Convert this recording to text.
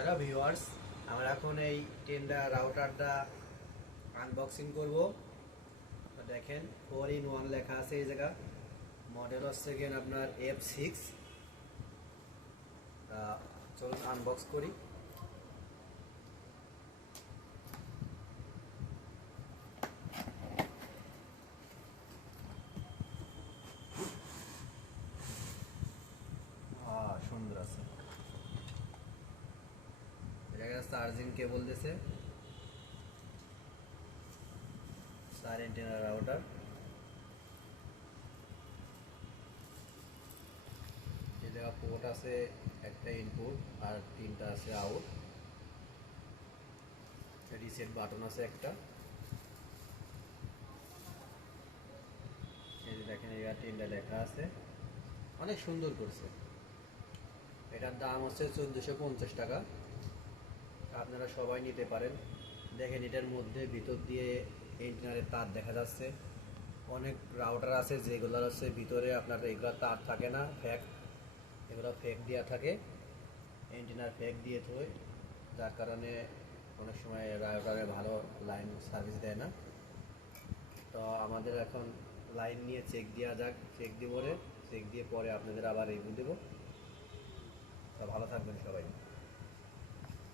Hello viewers, আমরা এখন এই টেন্ডার রাউটারটা আনবক্সিং করব। তো দেখেন 4-in-1 লেখা আছে এই জায়গা। মডেল হচ্ছে গিয়ে আপনার F6। চলুন আনবক্স করি। সুন্দর আছে। এটা চার্জিং কেবল দিছে, 4 অ্যান্টেনা রাউটার। এই জায়গা পোর্ট আছে, একটা ইনপুট আর 3টা আছে আউট। রিসেট বাটন আছে একটা। এই যে দেখেন এই টেন্ডার লেখা আছে, অনেক সুন্দর করছে। এটার দাম হচ্ছে 1450 টাকা। আপনারা সবাই নিতে পারেন। দেখেন এটার মধ্যে ভিতর দিয়ে এন্টিনারের তার দেখা যাচ্ছে। অনেক রাউটার আছে যেগুলোর হচ্ছে ভিতরে আপনার এগুলো তার থাকে না, ফেক। এগুলো ফেক দেওয়া থাকে, এন্টিনার ফেক দিয়ে থয়, যার কারণে অনেক সময় রাউটারে ভালো লাইন সার্ভিস দেয় না। তো আমাদের এখন লাইন নিয়ে চেক দেওয়া যাক। চেক দিয়ে পরে আপনাদের আবার রিভিউ দেবো। তো ভালো থাকবেন সবাই।